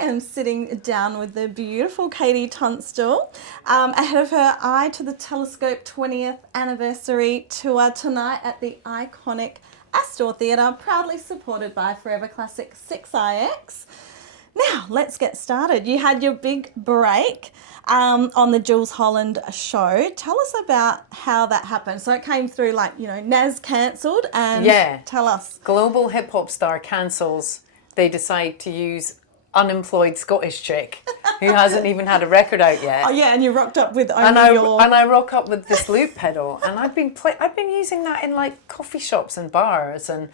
am sitting down with the beautiful KT Tunstall ahead of her Eye to the Telescope 20th anniversary tour tonight at the iconic Astor Theatre, proudly supported by Forever Classic 6IX. Now, let's get started. You had your big break on the Jules Holland show. Tell us about how that happened. So it came through like, Naz cancelled and tell us. Global hip hop star cancels. They decide to use unemployed Scottish chick who hasn't even had a record out yet. Oh yeah, and you rocked up with and I rock up with this loop pedal, and I've been using that in like coffee shops and bars, and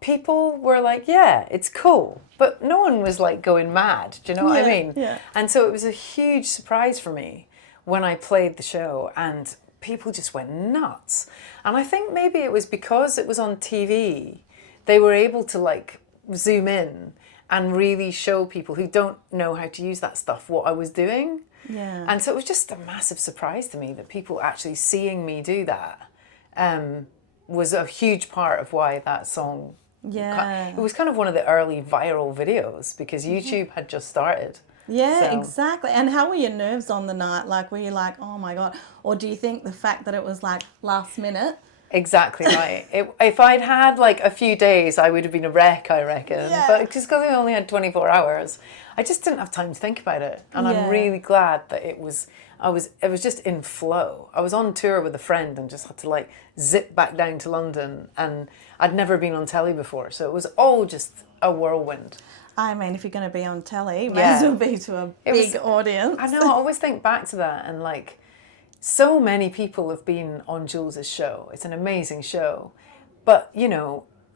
people were like, yeah, it's cool. But no one was like going mad. Do you know what I mean? Yeah. And so it was a huge surprise for me when I played the show, and people just went nuts. And I think maybe it was because it was on TV, they were able to like zoom in and really show people who don't know how to use that stuff what I was doing. Yeah. And so it was just a massive surprise to me that people actually seeing me do that was a huge part of why that song. Yeah. It was kind of one of the early viral videos because YouTube had just started. Yeah, So- exactly. And how were your nerves on the night? Like, were you like, oh my God? Or do you think the fact that it was like last minute? Exactly right. If I'd had like a few days, I would have been a wreck, I reckon. Yeah. But just because I only had 24 hours, I just didn't have time to think about it. And I'm really glad that it was just in flow. I was on tour with a friend and just had to like zip back down to London, and I'd never been on telly before. So it was all just a whirlwind. I mean, if you're going to be on telly, may as well be to a big audience. I know, I always think back to that, and like, so many people have been on Jules's show. It's an amazing show. But,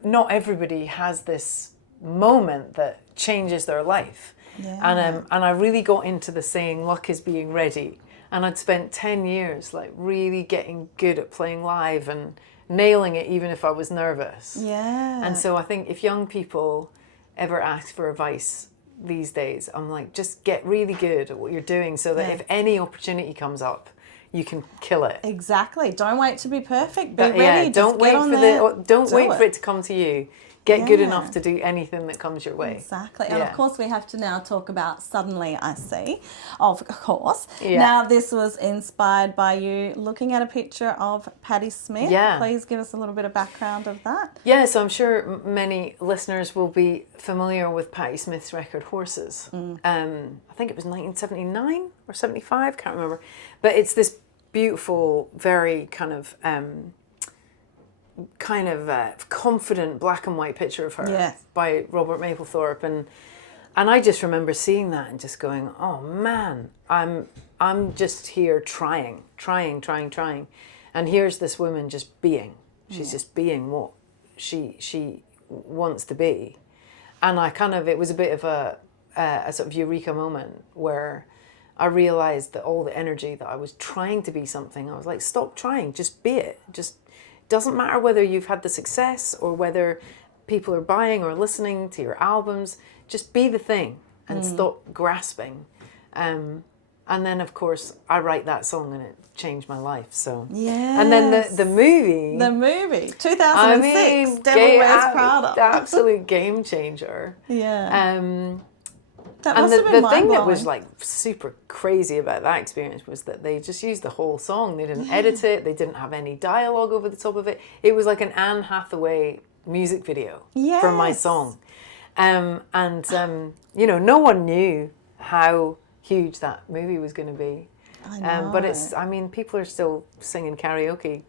not everybody has this moment that changes their life. Yeah. And I really got into the saying, luck is being ready. And I'd spent 10 years like really getting good at playing live and nailing it even if I was nervous. Yeah. And so I think if young people ever ask for advice these days, I'm like, just get really good at what you're doing so that if any opportunity comes up, you can kill it. Exactly. Don't wait to be perfect. Be ready. Don't wait for it to come to you. Get good enough to do anything that comes your way. Exactly. And of course we have to now talk about Suddenly I See, of course. Yeah. Now this was inspired by you looking at a picture of Patti Smith. Yeah. Please give us a little bit of background of that. Yeah, so I'm sure many listeners will be familiar with Patti Smith's record Horses. I think it was 1979 or 75, can't remember. But it's this beautiful, very kind of confident black and white picture of her by Robert Mapplethorpe, and I just remember seeing that and just going, oh man, I'm just here trying, and here's this woman just being. She's just being what she wants to be, and it was a bit of a sort of eureka moment where I realized that all the energy that I was trying to be something, I was like, stop trying, just be it. Just doesn't matter whether you've had the success or whether people are buying or listening to your albums, just be the thing and stop grasping. And then of course I write that song and it changed my life. So and then the movie 2006, I mean, Devil Wears Prada, absolute game changer. That And must have been the thing that mind-blowing. was like super crazy about that experience was that they just used the whole song. They didn't edit it. They didn't have any dialogue over the top of it. It was like an Anne Hathaway music video for my song. No one knew how huge that movie was going to be. I know. But people are still singing karaoke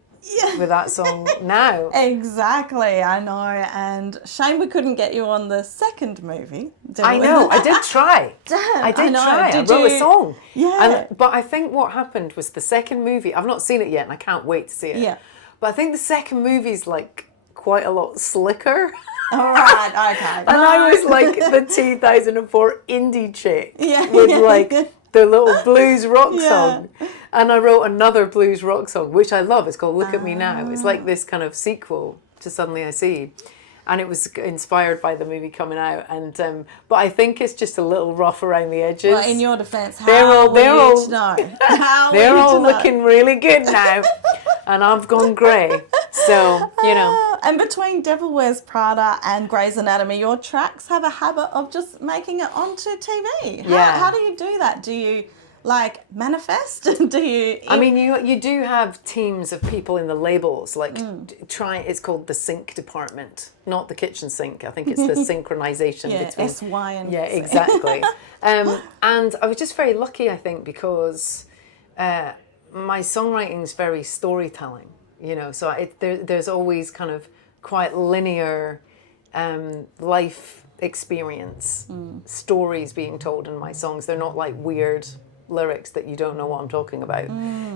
with that song now. Exactly, I know. And shame we couldn't get you on the second movie. I know, I did try. Damn, I did know. try. Did I wrote you- a song. Yeah. But I think what happened was the second movie, I've not seen it yet and I can't wait to see it. Yeah. But I think the second movie's like quite a lot slicker. All right, okay. And I was like the 2004 indie chick Yeah, with yeah. like the little blues rock Yeah. song. And I wrote another blues rock song, which I love. It's called Look at Me Now. It's like this kind of sequel to Suddenly I See. And it was inspired by the movie coming out. And but I think it's just a little rough around the edges. Well, in your defence, how They're all- were they're you all- to know? How were They're you all to know? looking really good now. And I've gone grey. So, you know. And between Devil Wears Prada and Grey's Anatomy, your tracks have a habit of just making it onto TV. How do you do that? Do you like manifest? Do you? I mean, you do have teams of people in the labels. Like, it's called the sync department, not the kitchen sink. I think it's the synchronization between SY and exactly. And I was just very lucky, I think, because my songwriting's very storytelling. You know, so there's always kind of quite linear life experience stories being told in my songs. They're not like weird lyrics that you don't know what I'm talking about.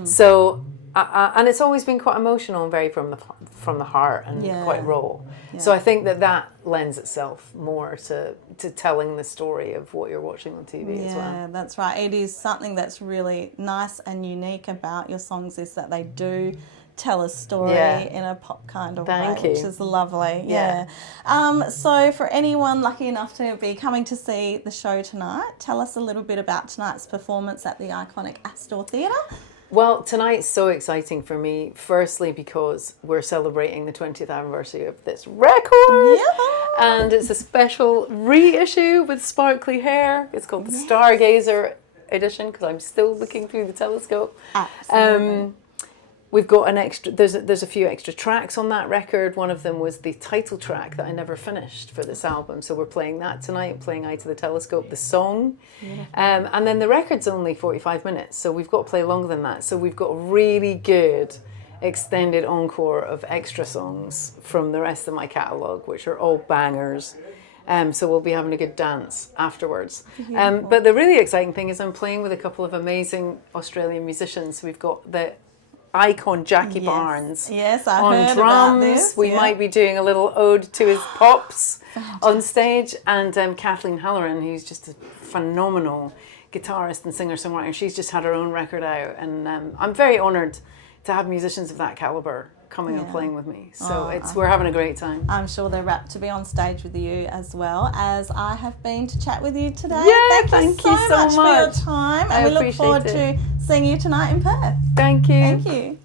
So and it's always been quite emotional and very from the heart and quite raw. So I think that lends itself more to telling the story of what you're watching on TV as well. Yeah, that's right. It is something that's really nice and unique about your songs is that they do tell a story in a pop kind of way, which is lovely. So for anyone lucky enough to be coming to see the show tonight, tell us a little bit about tonight's performance at the iconic Astor Theatre. Well, tonight's so exciting for me, firstly because we're celebrating the 20th anniversary of this record, and it's a special reissue with sparkly hair. It's called the Stargazer edition because I'm still looking through the telescope. Absolutely. We've got an extra. There's a few extra tracks on that record. One of them was the title track that I never finished for this album, so we're playing that tonight. Playing "Eye to the Telescope," the song, and then the record's only 45 minutes, so we've got to play longer than that. So we've got a really good extended encore of extra songs from the rest of my catalogue, which are all bangers. So we'll be having a good dance afterwards. But the really exciting thing is I'm playing with a couple of amazing Australian musicians. We've got the icon Jackie Barnes on drums. We might be doing a little ode to his pops on stage, and Kathleen Halloran, who's just a phenomenal guitarist and singer-songwriter. She's just had her own record out, and I'm very honoured to have musicians of that calibre coming and playing with me. So we're having a great time. I'm sure they're rapt to be on stage with you as well as I have been to chat with you today. Thank you so much for your time, and we look forward to seeing you tonight in Perth. Thank you. Thank you.